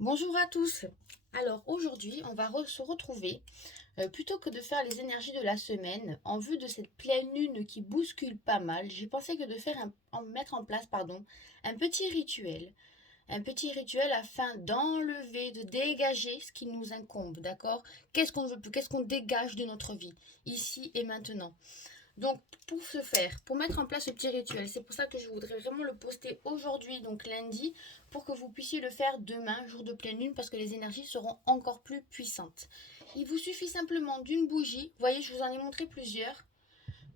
Bonjour à tous. Alors aujourd'hui, on va se retrouver. Plutôt que de faire les énergies de la semaine, en vue de cette pleine lune qui bouscule pas mal, j'ai pensé que de mettre en place, pardon, un petit rituel. Un petit rituel afin d'enlever, de dégager ce qui nous incombe, d'accord? Qu'est-ce qu'on veut plus, qu'est-ce qu'on dégage de notre vie, ici et maintenant. Donc, pour ce faire, pour mettre en place ce petit rituel, c'est pour ça que je voudrais vraiment le poster aujourd'hui, donc lundi, pour que vous puissiez le faire demain, jour de pleine lune, parce que les énergies seront encore plus puissantes. Il vous suffit simplement d'une bougie. Vous voyez, je vous en ai montré plusieurs.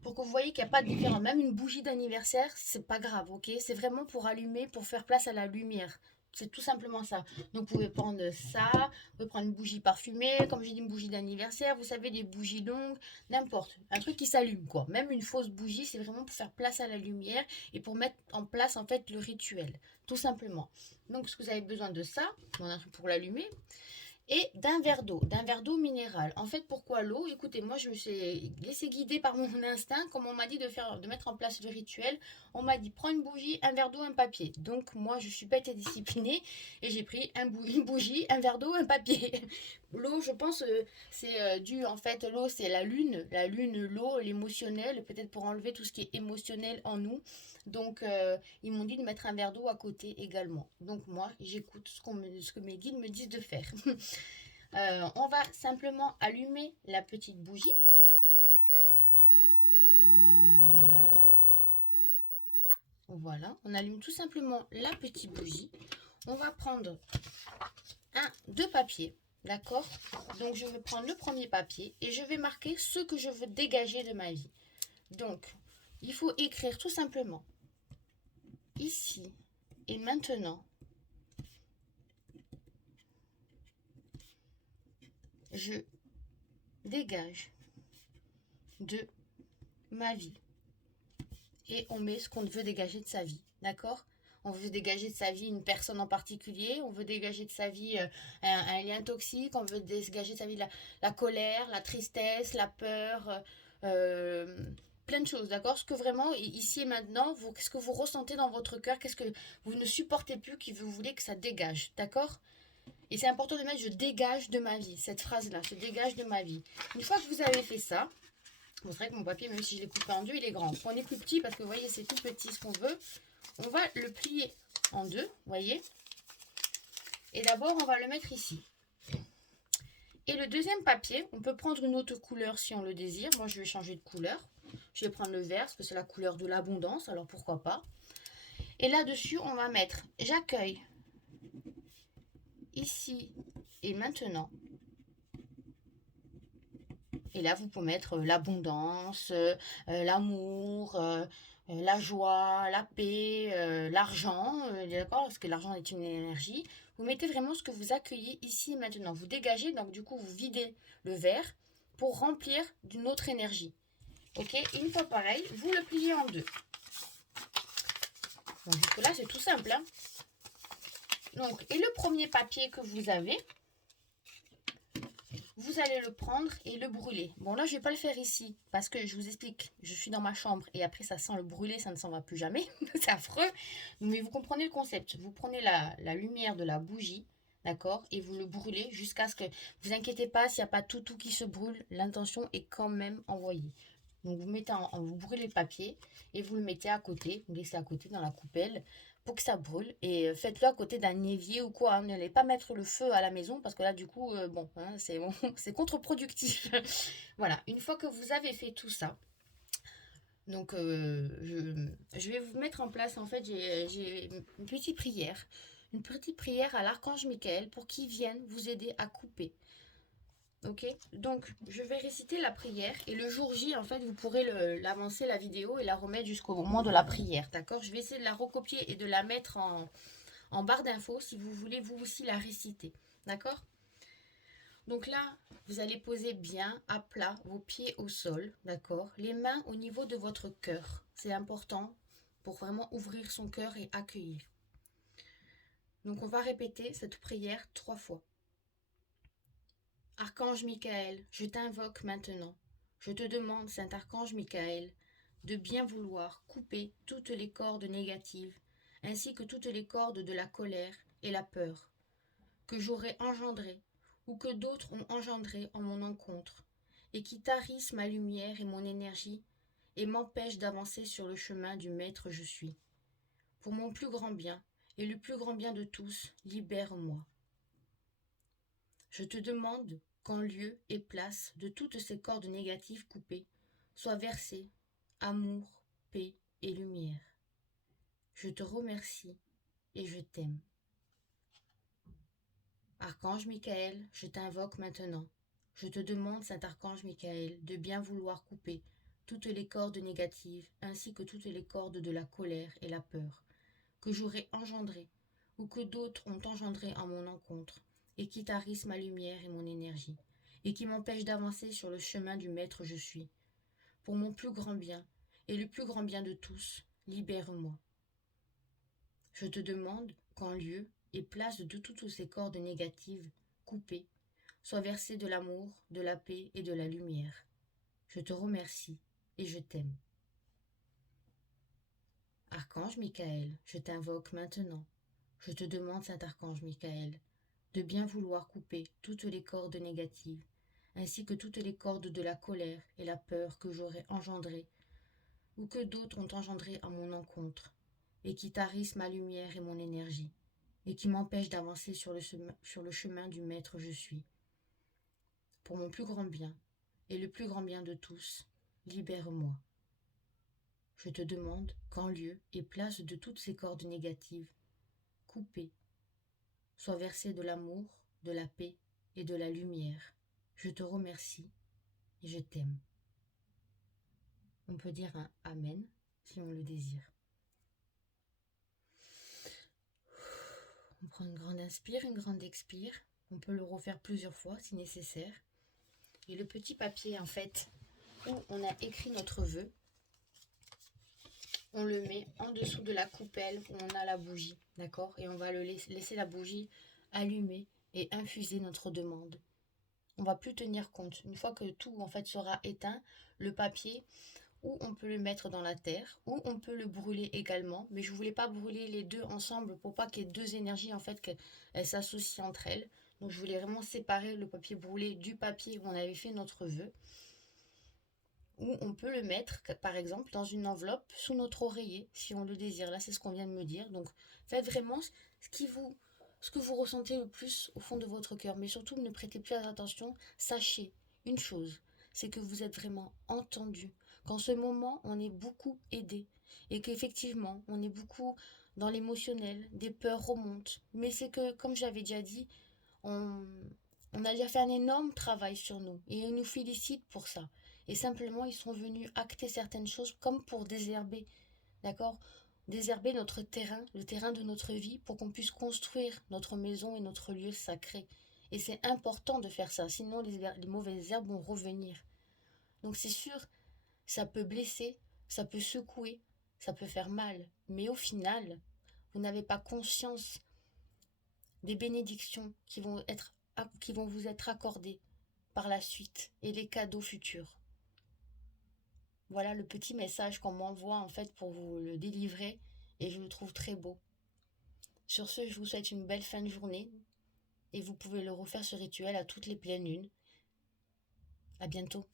Pour que vous voyez qu'il n'y a pas de différence. Même une bougie d'anniversaire, c'est pas grave, ok? C'est vraiment pour allumer, pour faire place à la lumière. C'est tout simplement ça. Donc, vous pouvez prendre ça, vous pouvez prendre une bougie parfumée, comme j'ai dit, une bougie d'anniversaire, vous savez, des bougies longues, n'importe. Un truc qui s'allume, quoi. Même une fausse bougie, c'est vraiment pour faire place à la lumière et pour mettre en place, en fait, le rituel. Tout simplement. Donc, ce que vous avez besoin de ça, pour l'allumer, et d'un verre d'eau minérale. En fait, pourquoi l'eau? Écoutez, moi, je me suis laissé guider par mon instinct, comme on m'a dit de mettre en place le rituel. On m'a dit, prends une bougie, un verre d'eau, un papier. Donc, moi, je suis bête et disciplinée, et j'ai pris une bougie, un verre d'eau, un papier. L'eau, je pense, c'est dû, en fait, l'eau, c'est la lune, l'eau, l'émotionnel, peut-être pour enlever tout ce qui est émotionnel en nous. Donc, ils m'ont dit de mettre un verre d'eau à côté également. Donc, moi, j'écoute ce que mes guides me disent de faire. On va simplement allumer la petite bougie. Voilà. Voilà. On allume tout simplement la petite bougie. On va prendre deux papiers. D'accord? Donc, je vais prendre le premier papier et je vais marquer ce que je veux dégager de ma vie. Donc, il faut écrire tout simplement ici et maintenant. Je dégage de ma vie. Et on met ce qu'on veut dégager de sa vie. D'accord? On veut dégager de sa vie une personne en particulier, on veut dégager de sa vie un lien toxique, on veut dégager de sa vie la colère, la tristesse, la peur, euh, plein de choses, d'accord? Ce que vraiment, ici et maintenant, qu'est-ce que vous ressentez dans votre cœur, qu'est-ce que vous ne supportez plus, que vous voulez que ça dégage, d'accord? Et c'est important de mettre je dégage de ma vie, cette phrase-là, je dégage de ma vie. Une fois que vous avez fait ça, c'est vrai que mon papier, même si je l'ai coupé en deux, il est grand. Prenez plus petit parce que vous voyez, c'est tout petit ce qu'on veut. On va le plier en deux, vous voyez. Et d'abord, on va le mettre ici. Et le deuxième papier, on peut prendre une autre couleur si on le désire. Moi, je vais changer de couleur. Je vais prendre le vert parce que c'est la couleur de l'abondance, alors pourquoi pas. Et là-dessus, on va mettre j'accueille ici et maintenant. Et là, vous pouvez mettre l'abondance, l'amour, la joie, la paix, l'argent, d'accord? Parce que l'argent est une énergie. Vous mettez vraiment ce que vous accueillez ici et maintenant. Vous dégagez, donc du coup, vous videz le verre pour remplir d'une autre énergie. Ok? Une fois pareil, vous le pliez en deux. Donc jusque-là, c'est tout simple, hein? Donc, et le premier papier que vous avez, vous allez le prendre et le brûler. Bon, là, je vais pas le faire ici parce que je vous explique, je suis dans ma chambre et après, ça sent le brûler, ça ne s'en va plus jamais. C'est affreux. Mais vous comprenez le concept. Vous prenez la lumière de la bougie, d'accord, et vous le brûlez jusqu'à ce que. Vous inquiétez pas, s'il n'y a pas tout qui se brûle, l'intention est quand même envoyée. Donc, vous brûlez le papier et vous le mettez à côté, vous laissez à côté dans la coupelle pour que ça brûle et faites-le à côté d'un évier ou quoi, hein. N'allez pas mettre le feu à la maison parce que là du coup bon, hein, c'est contre-productif. Voilà, une fois que vous avez fait tout ça, donc je vais vous mettre en place, en fait j'ai une petite prière à l'archange Michael pour qu'il vienne vous aider à couper. Ok, donc je vais réciter la prière et le jour J, en fait, vous pourrez l'avancer la vidéo et la remettre jusqu'au moment de la prière, d'accord? Je vais essayer de la recopier et de la mettre en barre d'infos si vous voulez vous aussi la réciter, d'accord? Donc là, vous allez poser bien à plat vos pieds au sol, d'accord? Les mains au niveau de votre cœur, c'est important pour vraiment ouvrir son cœur et accueillir. Donc on va répéter cette prière 3 fois. Archange Michael, je t'invoque maintenant. Je te demande, Saint Archange Michael, de bien vouloir couper toutes les cordes négatives, ainsi que toutes les cordes de la colère et la peur. que j'aurais engendrées ou que d'autres ont engendrées en mon encontre, et qui tarissent ma lumière et mon énergie et m'empêchent d'avancer sur le chemin du maître je suis. Pour mon plus grand bien et le plus grand bien de tous, libère-moi. Je te demande qu'en lieu et place de toutes ces cordes négatives coupées, soit versé amour, paix et lumière. Je te remercie et je t'aime. Archange Michael, je t'invoque maintenant. Je te demande, Saint Archange Michael, de bien vouloir couper toutes les cordes négatives ainsi que toutes les cordes de la colère et la peur que j'aurais engendrées ou que d'autres ont engendrées en mon encontre et qui tarissent ma lumière et mon énergie et qui m'empêchent d'avancer sur le chemin du maître je suis. Pour mon plus grand bien et le plus grand bien de tous, libère-moi. Je te demande qu'en lieu et place de toutes ces cordes négatives coupées, soit versé de l'amour, de la paix et de la lumière. Je te remercie et je t'aime. Archange Michael, je t'invoque maintenant. Je te demande, Saint Archange Michael, de bien vouloir couper toutes les cordes négatives, ainsi que toutes les cordes de la colère et la peur que j'aurais engendrées, ou que d'autres ont engendrées en mon encontre, et qui tarissent ma lumière et mon énergie, et qui m'empêchent d'avancer sur le chemin du maître je suis. Pour mon plus grand bien, et le plus grand bien de tous, libère-moi. Je te demande qu'en lieu et place de toutes ces cordes négatives, coupées, soit versé de l'amour, de la paix et de la lumière. Je te remercie et je t'aime. On peut dire un Amen si on le désire. On prend une grande inspire, une grande expire. On peut le refaire plusieurs fois si nécessaire. Et le petit papier en fait où on a écrit notre vœu, on le met en dessous de la coupelle où on a la bougie, d'accord? Et on va laisser la bougie allumer et infuser notre demande. On va plus tenir compte. Une fois que tout en fait sera éteint, le papier, ou on peut le mettre dans la terre, ou on peut le brûler également. Mais je voulais pas brûler les deux ensemble pour pas qu'il y ait deux énergies en fait qu'elles s'associent entre elles. Donc je voulais vraiment séparer le papier brûlé du papier où on avait fait notre vœu. Ou on peut le mettre, par exemple, dans une enveloppe sous notre oreiller, si on le désire. Là, c'est ce qu'on vient de me dire. Donc, faites vraiment ce que vous ressentez le plus au fond de votre cœur. Mais surtout, ne prêtez plus attention. Sachez une chose, c'est que vous êtes vraiment entendu. Qu'en ce moment, on est beaucoup aidé. Et qu'effectivement, on est beaucoup dans l'émotionnel. Des peurs remontent. Mais c'est que, comme j'avais déjà dit, on, on a déjà fait un énorme travail sur nous. Et ils nous félicitent pour ça. Et simplement, ils sont venus acter certaines choses comme pour désherber, d'accord? Désherber notre terrain, le terrain de notre vie, pour qu'on puisse construire notre maison et notre lieu sacré. Et c'est important de faire ça, sinon les mauvaises herbes vont revenir. Donc c'est sûr, ça peut blesser, ça peut secouer, ça peut faire mal. Mais au final, vous n'avez pas conscience des bénédictions qui vont vous être accordées par la suite et les cadeaux futurs. Voilà le petit message qu'on m'envoie en fait pour vous le délivrer et je le trouve très beau. Sur ce, je vous souhaite une belle fin de journée et vous pouvez le refaire ce rituel à toutes les pleines lunes. À bientôt.